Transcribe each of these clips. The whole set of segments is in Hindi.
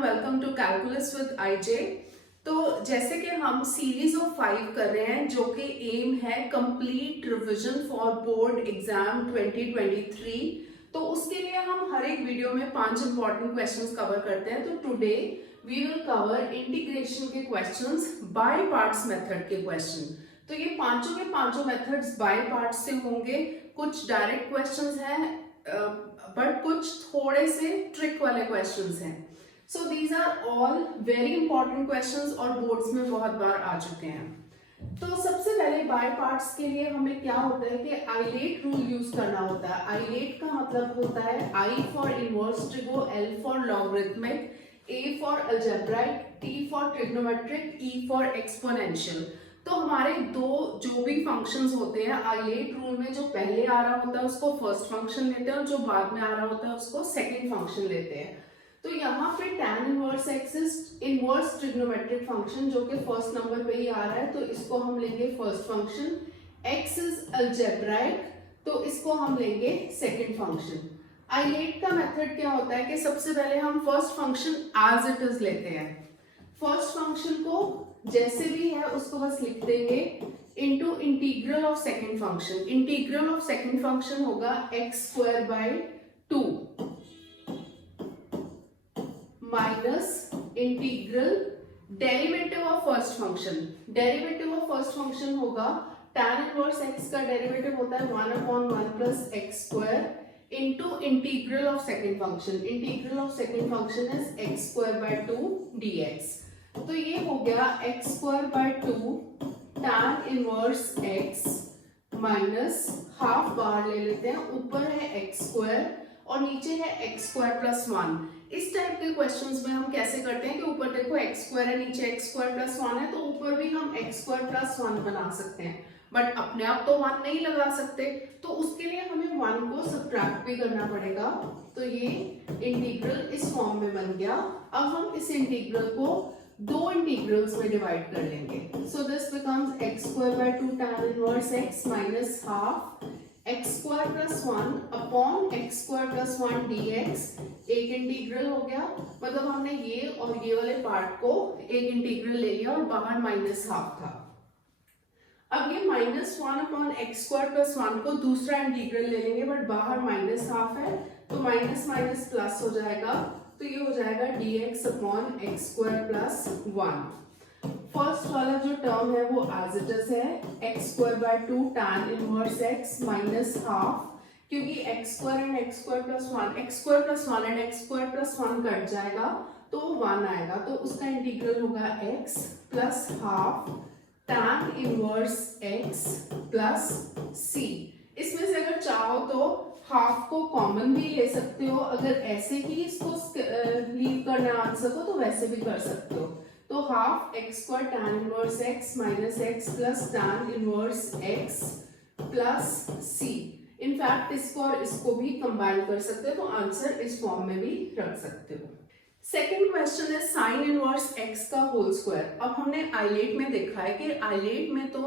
everyone, welcome to Calculus with IJ। तो जैसे कि हम सीरीज ऑफ 5 कर रहे हैं जो कि एम है complete revision for board exam 2023। तो उसके लिए हम हर एक वीडियो में 5 इंपॉर्टेंट क्वेश्चंस कवर करते हैं। तो today we will cover integration के क्वेश्चंस बाय पार्ट्स मेथड के क्वेश्चन। तो ये पांचों के पांचों मेथड्स बाय पार्ट्स से होंगे। कुछ डायरेक्ट क्वेश्चंस हैं बट कुछ थोड़े से ट्रिक वाले क्वेश्चंस हैं। So these are all very important questions और बोर्ड्स में बहुत बार आ चुके हैं। तो सबसे पहले बाय पार्ट्स के लिए हमें क्या होता है कि आइलेट रूल यूज करना होता है। आइलेट का मतलब होता है I for inverse trigo, L for logarithmic, A for algebraic, T for trigonometric, E for exponential. तो हमारे दो जो भी फंक्शंस होते हैं आइलेट रूल में, जो पहले आ रहा होता है उसको फर्स्ट फंक्शन लेते हैं और जो बाद में आ रहा होता है उसको सेकंड फंक्शन लेते हैं। तो यहाँ पे tan inverse x inverse trigonometric function जो कि फर्स्ट नंबर पे ही आ रहा है, तो इसको हम लेंगे first function. x is algebraic, तो इसको हम लेंगे सेकंड फंक्शन। आइलेट का मेथड क्या होता है कि सबसे पहले हम first function as it is लेते हैं। फर्स्ट फंक्शन को जैसे भी है उसको बस लिख देंगे into integral of second function. Integral of second function होगा x²/2 minus integral derivative of first function. Derivative of first function होगा tan इनवर्स x का डेरिवेटिव होता है 1/1 plus x² into integral of second function. Integral of second function is x²/2 dx। तो ये हो गया x²/2 tan inverse x minus half बार ले लेते हैं, ऊपर है x² और नीचे है x² प्लस 1। इस टाइप के क्वेश्चंस में हम कैसे करते हैं कि ऊपर देखो x² है, नीचे x² प्लस 1 है, तो ऊपर भी हम x² प्लस 1 बना सकते हैं, बट अपने आप तो 1 नहीं लगा सकते, तो उसके लिए हमें 1 को सब्ट्रैक्ट भी करना पड़ेगा। तो ये इंटीग्रल इस फॉर्म में बन गया। अब हम इस इंटीग्रल को दो इंटीग्रल्स में डिवाइड कर लेंगे। सो this becomes x²/2 tan inverse x minus half x² plus 1 upon x² plus 1 dx। एक इंटीग्रल हो गया, मतलब हमने ये और ये वाले पार्ट को एक इंटीग्रल ले लिया और बाहर माइनस हाफ था। अब ये -1 अपॉन x² प्लस 1 को दूसरा इंटीग्रल ले लेंगे, बट बाहर माइनस हाफ है तो माइनस माइनस प्लस हो जाएगा, तो ये हो जाएगा dx upon x² plus 1। First वाला जो टर्म है वो एज इट इज है x²/2 tan inverse x minus half, क्योंकि x² and x² plus 1 x² plus 1 and x² plus 1 cut जाएगा तो 1 आएगा, तो उसका इंटीग्रल होगा x plus half tan inverse x plus c। इसमें से अगर चाहो तो हाफ को कॉमन भी ले सकते हो, अगर ऐसे ही इसको लीव करना आंसर को तो वैसे भी कर सकते हो। तो half x² tan inverse x minus x plus tan inverse x plus c। In fact इसको और इसको भी कंबाइन कर सकते हो, तो आंसर इस फॉर्म में भी रख सकते हो। सेकेंड क्वेश्चन है साइन इनवर्स x का होल स्क्वायर। अब हमने आइलेट में देखा है कि आइलेट में तो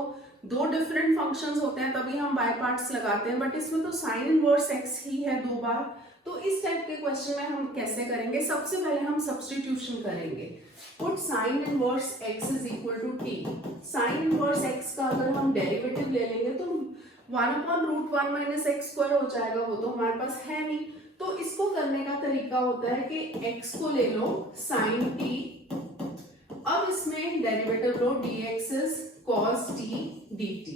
दो डिफरेंट फंक्शंस होते हैं तभी हम बाय पार्ट्स लगाते हैं, बट इसमें तो साइन इनवर्स x ही है दो बार। तो इस टाइप के क्वेश्चन में हम कैसे करेंगे? सबसे पहले हम सब्स्टिट्यूशन करेंगे। Put sine inverse x is equal to t। Sine inverse x का अगर हम डेरिवेटिव ले लेंगे तो 1/√1 माइनस x² हो जाएगा, वो तो हमारे पास है नहीं। तो इसको करने का तरीका होता है कि x को ले लो sin t, अब इसमें derivative low dx is cos t dt।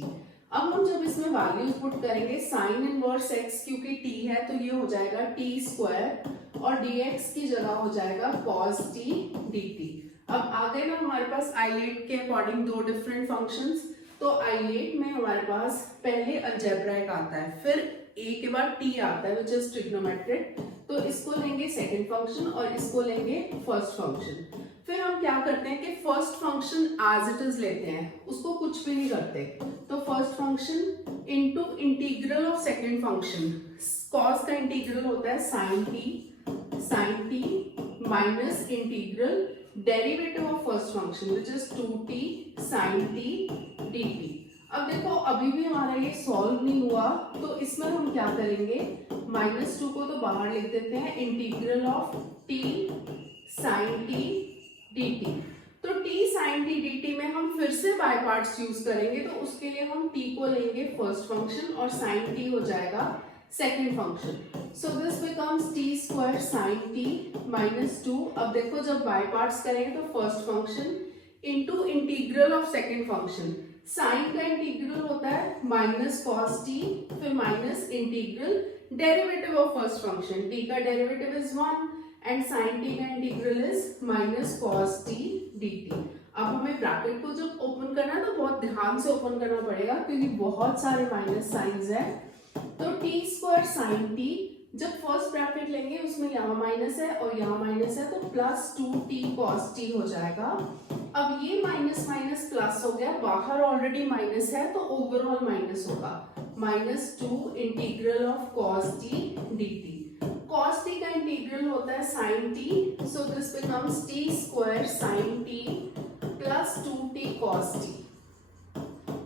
अब हम जब इसमें वैल्यूज पुट करेंगे साइन इनवर्स x क्योंकि t है तो ये हो जाएगा t² और dx की जगह हो जाएगा cos t dt। अब आ गए ना हमारे पास आइलेट के अकॉर्डिंग दो डिफरेंट फंक्शंस। तो आइलेट में हमारे पास पहले अलजेब्राइक आता है, फिर a के बाद t आता है विच इज ट्रिग्नोमेट्रिक, तो इसको लेंगे सेकंड फंक्शन और इसको लेंगे फर्स्ट फंक्शन। फिर हम क्या करते हैं कि first function as it is लेते हैं, उसको कुछ भी नहीं करते। तो first function into integral of second function. Cos का इंटीग्रल होता है sin t minus integral derivative of first function which is 2t sin t dt। अब देखो अभी भी हमारा ये सॉल्व नहीं हुआ, तो इसमें हम क्या करेंगे, -2 को तो बाहर लिख देते हैं, integral of t sin sine T D T. तो t sine T D T में हम फिर से बाय पार्ट्स यूज करेंगे, तो उसके लिए हम t को लेंगे फर्स्ट फंक्शन और साइन t हो जाएगा second function. So this becomes T square sine T minus 2। अब देखो जब बाय पार्ट्स करेंगे तो first function into integral of second function. Sine का इंटीग्रल होता है माइनस कॉस टी, फिर minus integral derivative of first function, t का derivative is 1 and sine T का integral is minus cos T D T. अब हमें ब्रैकेट को जब ओपन करना है तो बहुत ध्यान से ओपन करना पड़ेगा क्योंकि बहुत सारे माइनस साइंस है। तो टी स्क्वायर साइन टी, जब फर्स्ट ब्रैकेट लेंगे उसमें यहाँ माइनस है और यहाँ माइनस है, तो प्लस 2t cos t हो जाएगा। अब ये माइनस माइनस प्लस हो गया, बाहर ऑलरेडी माइनस है तो ओवरऑल माइनस होगा, minus 2 integral of cos t dt। cos t का इंटीग्रल होता है sin t, so this becomes t square sin t plus 2t cos t।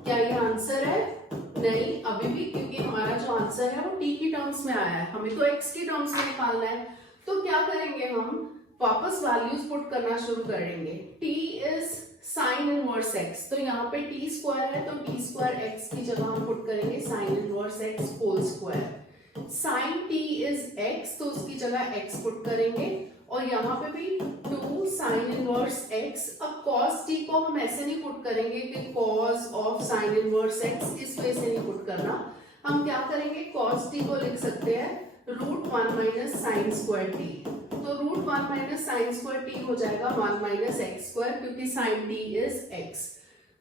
क्या ये आंसर है? नहीं, अभी भी, क्योंकि हमारा जो आंसर है वो t की टर्म्स में आया है, हमें तो x की टर्म्स में निकालना है। तो क्या करेंगे, हम वापस वैल्यूज पुट करना शुरू करेंगे। t is sine inverse x, तो यहाँ पे t स्क्वायर है तो t स्क्वायर x की जगह हम पुट करेंगे sine inverse x whole square. Sine t is x, तो उसकी जगह x पुट करेंगे और यहाँ पे भी 2 साइन इनवर्स x। अब cos t को हम ऐसे नहीं पुट करेंगे कि cos of sine inverse x, इस वे से नहीं पुट करना। हम क्या करेंगे, cos t को लिख सकते हैं √1 माइनस साइन स्क्वायर t, तो √1 माइनस साइन स्क्वायर t हो जाएगा 1 माइनस एक्स स्क्वायर, क्योंकि साइन t इज x।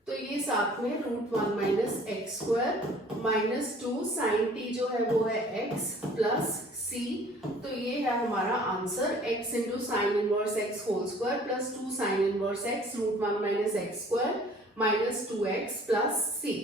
तो ये साथ में √1 minus X square minus 2 sine t जो है वो है x प्लस c। तो ये है हमारा answer, x into sine inverse x whole square plus 2 sine inverse x √1 minus X square minus 2x plus c।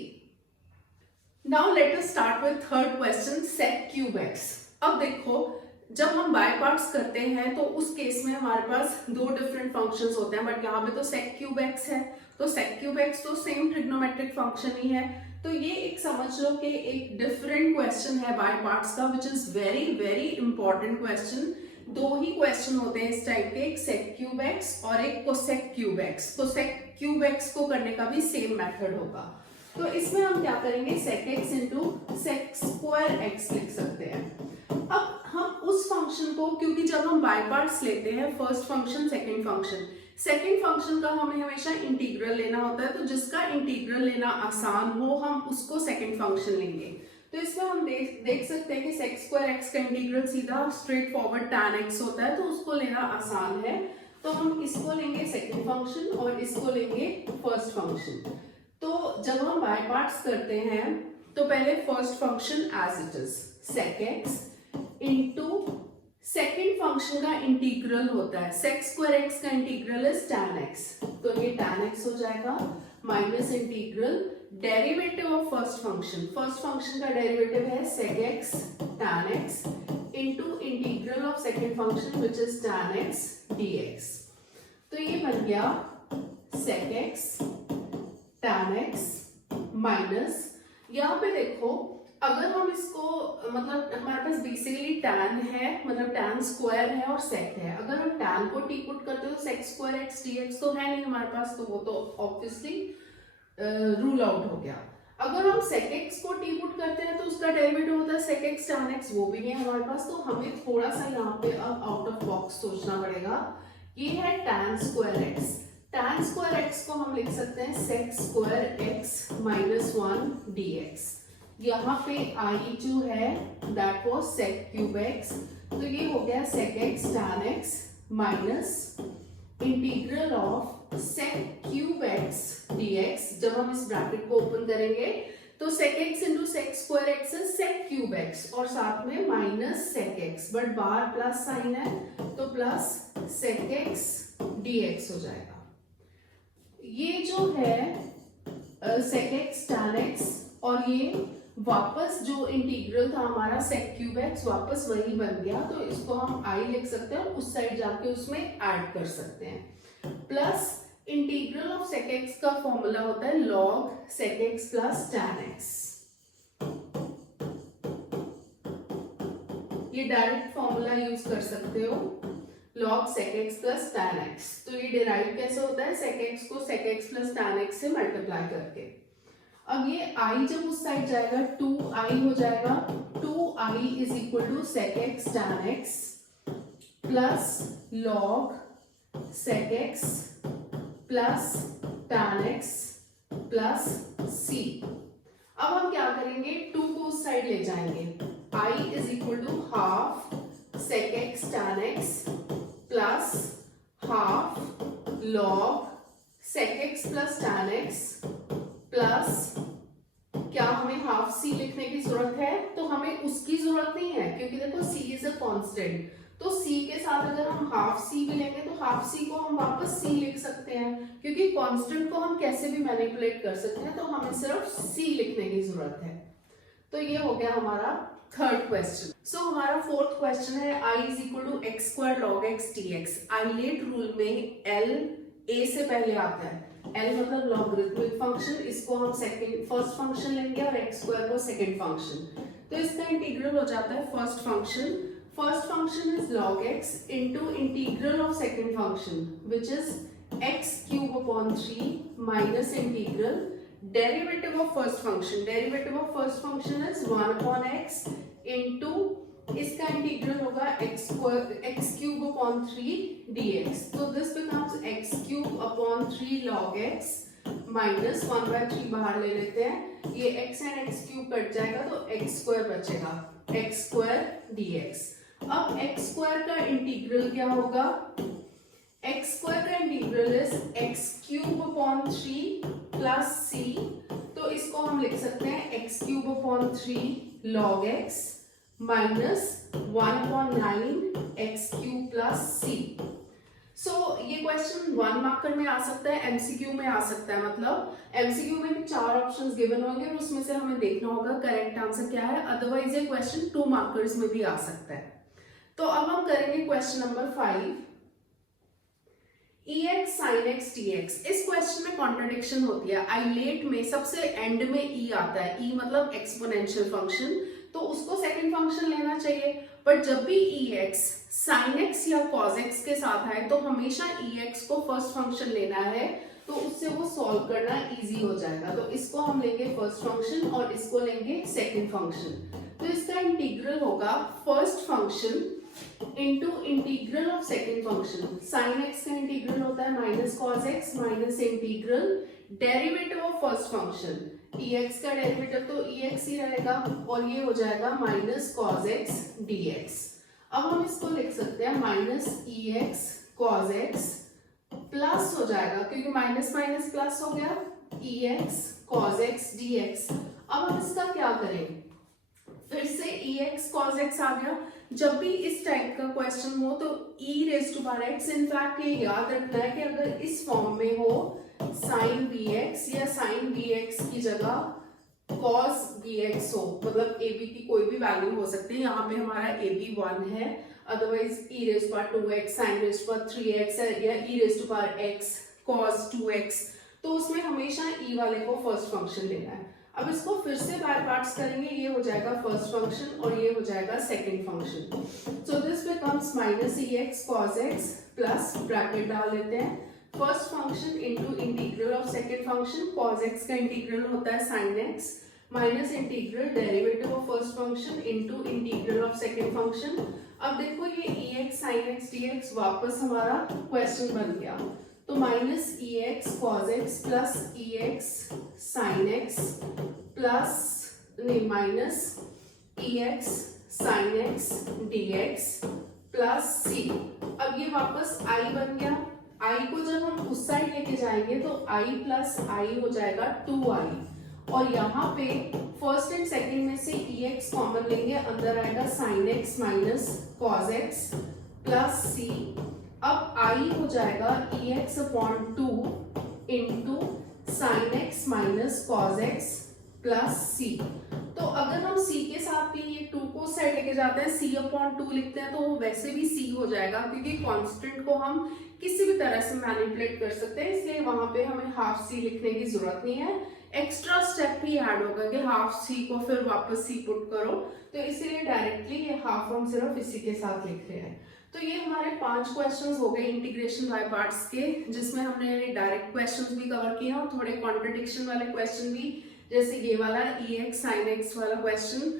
Now let us start with third question, sec cube x। अब देखो जब हम बाय पार्ट्स करते हैं तो उस केस में हमारे पास दो डिफरेंट फंक्शंस होते हैं, बट यहाँ पे तो sec क्यूब x है, तो sec क्यूब x तो सेम ट्रिग्नोमेट्रिक फंक्शन ही है। तो ये एक समझ लो कि एक डिफरेंट क्वेश्चन है बाय पार्ट्स का, which is very very important question. दो ही क्वेश्चन होते हैं इस टाइप के, एक sec क्यूब x और एक cosec क्यूब x। तो sec क्यूब x को करने का भी सेम मेथड होगा। तो इसमें हम क्या करेंगे, sec x into sec square x लिख सकते हैं। अब हम उस फंक्शन को, क्योंकि जब हम बाय पार्ट्स लेते हैं फर्स्ट फंक्शन सेकंड फंक्शन का हमें हमेशा इंटीग्रल लेना होता है, तो जिसका इंटीग्रल लेना आसान हो हम उसको सेकंड फंक्शन लेंगे। तो इसमें हम देख सकते हैं कि sec स्क्वायर x का इंटीग्रल सीधा स्ट्रेट फॉरवर्ड tan x होता है, तो उसको लेना आसान है। तो हम इसको लेंगे सेकंड फंक्शन और इसको लेंगे फर्स्ट फंक्शन। तो जब हम बाय पार्ट्स करते हैं तो पहले first function as it is sec x into second function का इंटीग्रल होता है, sec स्क्वायर x का इंटीग्रल इज tan x, तो ये tan x हो जाएगा minus integral derivative of first function का डेरिवेटिव है sec x tan x into integral of second function which is tan x dx। तो ये बन गया sec x tan x minus, यहाँ पे देखो अगर हम इसको, मतलब हमारे पास बेसिकली tan है, मतलब tan स्क्वायर है और sec है। अगर हम tan को t पुट करते हो तो sec स्क्वायर x dx तो है नहीं हमारे पास, तो वो तो ऑब्वियसली रूल आउट हो गया। अगर हम sec x को t पुट करते हैं तो उसका डेरिवेटिव होता है sec x tan x, वो भी नहीं है हमारे पास। तो हमें थोड़ा सा यहाँ पे अब आउट ऑफ बॉक्स सोचना पड़ेगा। ये है tan square x, tan square x को हम लिख सकते हैं sec square x minus 1 dx। यहाँ पे i जो है that was sec cube x, तो ये हो गया sec x tan x minus integral of sec cube x dx। जब हम इस ब्रैकेट को ओपन करेंगे तो sec x into sec square x है sec क्यूब x और साथ में माइनस sec x, बट बाहर प्लस साइन है तो प्लस sec x dx हो जाएगा। ये जो है sec x tan x और ये वापस जो इंटीग्रल था हमारा sec क्यूब x वापस वही बन गया, तो इसको हम i लिख सकते हैं और उस साइड जाके उसमें ऐड कर सकते हैं। Plus integral of sec x का फॉर्मूला होता है log sec x plus tan x। ये डायरेक्ट फॉर्मूला यूज कर सकते हो, log sec x plus tan x। तो ये डिराइव कैसे होता है, sec x को sec x plus tan x से मल्टीप्लाई करके। अब ये i जब उस साइड जाएगा 2i हो जाएगा, 2i is equal to sec x tan x plus log sec x plus tan x plus c। अब हम क्या करेंगे, 2 को उस साइड ले जाएंगे, i is equal to half sec x tan x plus half log sec x plus tan x plus क्या हमें हाफ c लिखने की जरूरत है, तो हमें उसकी जरूरत नहीं है क्योंकि देखो c इज अ कांस्टेंट, तो c के साथ अगर हम हाफ c भी लेंगे तो हाफ c को हम वापस c लिख सकते हैं क्योंकि कांस्टेंट को हम कैसे भी मैनिपुलेट कर सकते हैं, तो हमें सिर्फ c लिखने की जरूरत है। तो ये हो गया हमारा थर्ड क्वेश्चन। सो हमारा फोर्थ क्वेश्चन है i is equal to X square log X dx। ILATE rule में l a से पहले आता है, l मतलब लॉगरिथमिक फंक्शन, इसको हम सेकंड फर्स्ट फंक्शन लेंगे और एक्स स्क्वायर को सेकंड फंक्शन, तो इसका इंटीग्रल हो जाता है first function. First function is log x into integral of second function which is x cube upon 3 minus integral derivative of first function. Derivative of first function is 1 upon x into इसका इंटीग्रल होगा x क्यूब अपॉन 3 dx। तो this becomes x cube upon 3 log x minus 1/3 बाहर ले लेते हैं, ये x and x cube cut जाएगा तो x स्क्वायर बचेगा, x स्क्वायर dx। अब x स्क्वायर का इंटीग्रल क्या होगा, x स्क्वायर का integral is x cube upon 3 plus c, तो इसको हम लिख सकते हैं x cube upon 3 log x minus 1/9 x cube plus c। सो ये क्वेश्चन 1 मार्कर में आ सकता है, एमसीक्यू में आ सकता है, मतलब एमसीक्यू में 4 ऑप्शंस गिवन होंगे और उसमें से हमें देखना होगा करेक्ट आंसर क्या है, अदरवाइज ये क्वेश्चन 2 मार्कर्स में भी आ सकता है। तो अब हम करेंगे question number 5, ex sin x dx। इस क्वेश्चन में कॉन्ट्रडिक्शन होती है, आइलेट में सबसे एंड में e आता है, e मतलब एक्सपोनेंशियल फंक्शन, तो उसको सेकंड फंक्शन लेना चाहिए, बट जब भी ex sin x या cos x के साथ आए तो हमेशा ex को फर्स्ट फंक्शन लेना है, तो उससे वो सॉल्व करना इजी हो जाएगा। तो इसको हम लेंगे फर्स्ट फंक्शन और इसको लेंगे सेकंड फंक्शन, तो इसका इंटीग्रल होगा first function into integral of second function. sin x का इंटीग्रल होता है minus cos x minus integral derivative of first function, ex का डेरिवेटिव तो ex ही रहेगा और ये हो जाएगा माइनस cos x dx। अब हम इसको लिख सकते हैं minus ex cos x plus हो जाएगा क्योंकि माइनस माइनस प्लस हो गया ex cos x dx। अब हम इसका क्या करें, फिर से ex cos x आ गया, जब भी इस टाइप का क्वेश्चन हो तो e raise to power x, in fact ये याद रखना है कि अगर इस फॉर्म में हो sin bx या sin bx की जगह cos bx हो, मतलब ab की कोई भी वैल्यू हो सकती है, यहाँ पे हमारा ab 1 है, otherwise e raise to power 2x sin raise to power 3x या e raise to power x cos 2x, तो उसमें हमेशा e वाले को फर्स्ट फंक्शन लेना है। अब इसको फिर से बाय पार्ट्स करेंगे, ये हो जाएगा फर्स्ट फंक्शन और ये हो जाएगा second function. So this becomes minus ex cos x plus bracket डाल लेते हैं first function into integral of second function, cos x का इंटीग्रल होता है sin x minus integral derivative of first function into integral of second function. अब देखो ये ex sin x dx वापस हमारा क्वेश्चन बन गया, तो minus ex cos x plus ex sin x plus नहीं minus ex sin x dx plus c। अब ये वापस i बन गया, i को जब हम उस साइड लेके जाएंगे तो i प्लस i हो जाएगा 2i, और यहाँ पे फर्स्ट एंड सेकंड में से ex कॉमन लेंगे, अंदर आएगा sin x minus cos x plus c। अब i हो जाएगा ex upon 2 into sine x minus cos x plus c। तो अगर हम c के साथ भी ये 2 को साइड लेके जाते हैं, c अपॉन 2 लिखते हैं, तो वो वैसे भी c हो जाएगा क्योंकि कांस्टेंट को हम किसी भी तरह से मैनिपुलेट कर सकते हैं, इसलिए वहां पे हमें हाफ c लिखने की जरूरत नहीं है। एक्स्ट्रा स्टेप भी ऐड होगा कि हाफ c को फिर वापस c पुट करो, तो इसीलिए डायरेक्टली ये हाफ हम सिर्फ इसी के साथ लिख रहे हैं। तो ये हमारे 5 क्वेश्चंस हो गए इंटीग्रेशन बाय पार्ट्स के, जिसमें हमने डायरेक्ट क्वेश्चंस भी कवर किए और थोड़े कॉन्ट्रडिक्शन वाले क्वेश्चन भी, जैसे ये वाला ex sin x वाला क्वेश्चन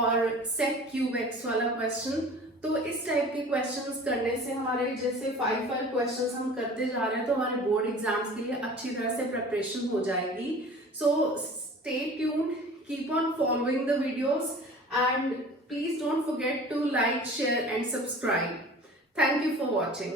और sec क्यूब x वाला क्वेश्चन। तो इस टाइप के क्वेश्चंस करने से हमारे जैसे 5 क्वेश्चंस हम करते जा रहे हैं तो हमारे बोर्ड एग्जाम्स के लिए अच्छी तरह से प्रिपरेशन हो जाएगी। So stay tuned, keep on following the videos and please don't forget to like, share and subscribe. Thank you for watching.